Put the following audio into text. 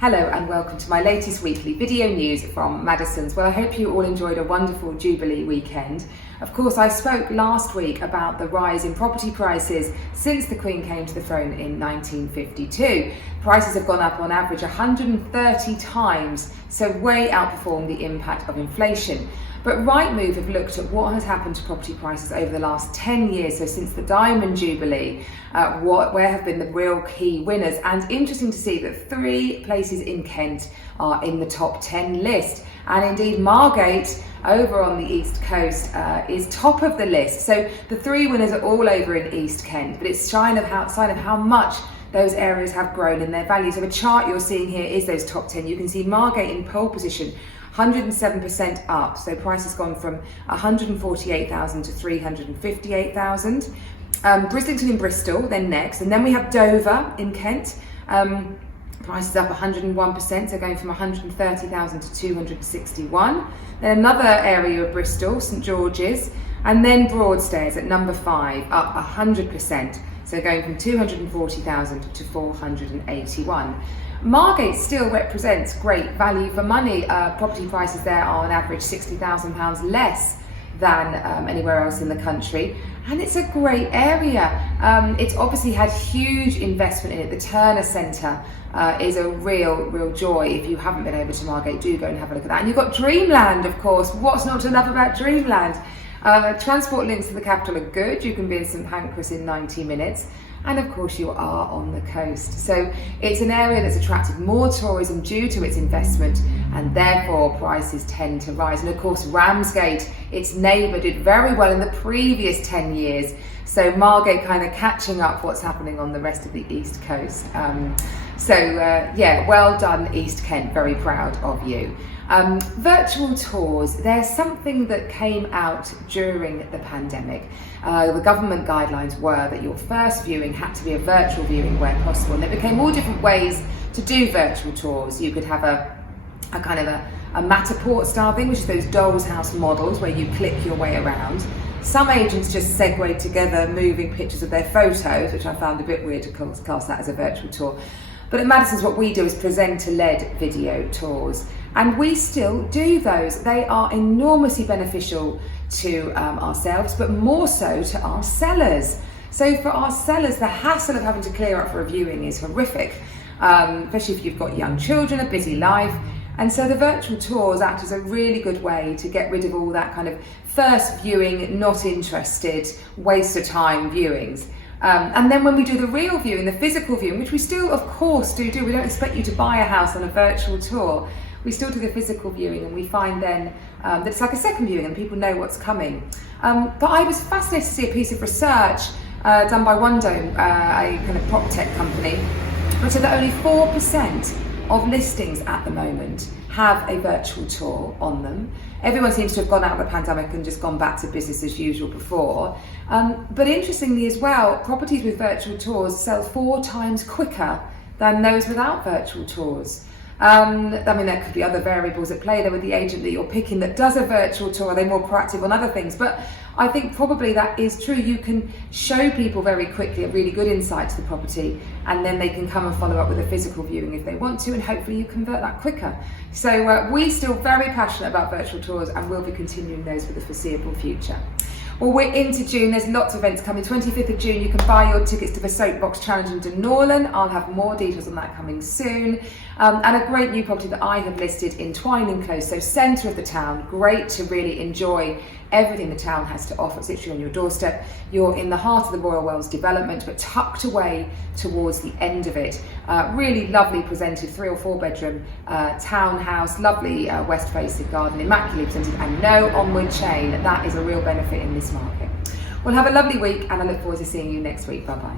Hello and welcome to my latest weekly video news from Madison's. Well, I hope you all enjoyed a wonderful Jubilee weekend. Of course, I spoke last week about the rise in property prices since the Queen came to the throne in 1952. Prices have gone up on average 130 times, so way outperformed the impact of inflation. But Rightmove have looked at what has happened to property prices over the last 10 years, so since the Diamond Jubilee, where have been the real key winners. And interesting to see that 3 places in Kent are in the top 10 list. And indeed, Margate over on the East Coast is top of the list. So the 3 winners are all over in East Kent, but it's a sign of how much those areas have grown in their value. So the chart you're seeing here is those top 10. You can see Margate in pole position, 107% up, so price has gone from 148,000 to 358,000. Brislington in Bristol then next, and then we have Dover in Kent. Price is up 101%, so going from 130,000 to 261. Then another area of Bristol, St George's, and then Broadstairs at number 5, up 100%, so going from 240,000 to 481. Margate still represents great value for money. Property prices there are on average £60,000 less than anywhere else in the country, and it's a great area. It's obviously had huge investment in it. The Turner Centre is a real joy. If you haven't been over to Margate, do go and have a look at that. And you've got Dreamland, of course. What's not to love about Dreamland? Transport links to the capital are good. You can be in St Pancras in 90 minutes. And of course you are on the coast. So it's an area that's attracted more tourism due to its investment, and therefore prices tend to rise. And of course Ramsgate, its neighbour, did very well in the previous 10 years. So Margate kind of catching up what's happening on the rest of the East Coast. Yeah, well done East Kent, very proud of you. Virtual tours, there's something that came out during the pandemic. The government guidelines were that your first viewing had to be a virtual viewing where possible, and there became all different ways to do virtual tours. You could have a kind of a Matterport style thing, which is those doll's house models where you click your way around. Some agents just segued together moving pictures of their photos, which I found a bit weird to class that as a virtual tour. But at Madison's, what we do is presenter-led video tours, and we still do those. They are enormously beneficial to ourselves, but more so to our sellers. So for our sellers, the hassle of having to clear up for a viewing is horrific, especially if you've got young children, a busy life. And so the virtual tours act as a really good way to get rid of all that kind of first viewing, not interested, waste of time viewings. And then when we do the real viewing, the physical viewing, which we still of course do, we don't expect you to buy a house on a virtual tour. We still do the physical viewing, and we find then that it's like a second viewing and people know what's coming. But I was fascinated to see a piece of research done by Wondome, a kind of prop tech company, which said that only 4% of listings at the moment have a virtual tour on them. Everyone seems to have gone out of the pandemic and just gone back to business as usual before. But interestingly as well, properties with virtual tours sell 4 times quicker than those without virtual tours. I mean, there could be other variables at play there with the agent that you're picking that does a virtual tour. Are they more proactive on other things? But I think probably that is true. You can show people very quickly a really good insight to the property, and then they can come and follow up with a physical viewing if they want to, and hopefully you convert that quicker. So we're still very passionate about virtual tours, and we'll be continuing those for the foreseeable future. Well, we're into June. There's lots of events coming. 25th of June, you can buy your tickets to the Soapbox Challenge in Dunorlan. I'll have more details on that coming soon. And a great new property that I have listed in Twining Close, so centre of the town. Great to really enjoy everything the town has to offer. It's literally on your doorstep. You're in the heart of the Royal Wells development, but tucked away towards the end of it. Really lovely presented 3 or 4 bedroom townhouse, lovely west facing garden, immaculately presented, and no onward chain. That is a real benefit in this market. Well, have a lovely week, and I look forward to seeing you next week. Bye bye.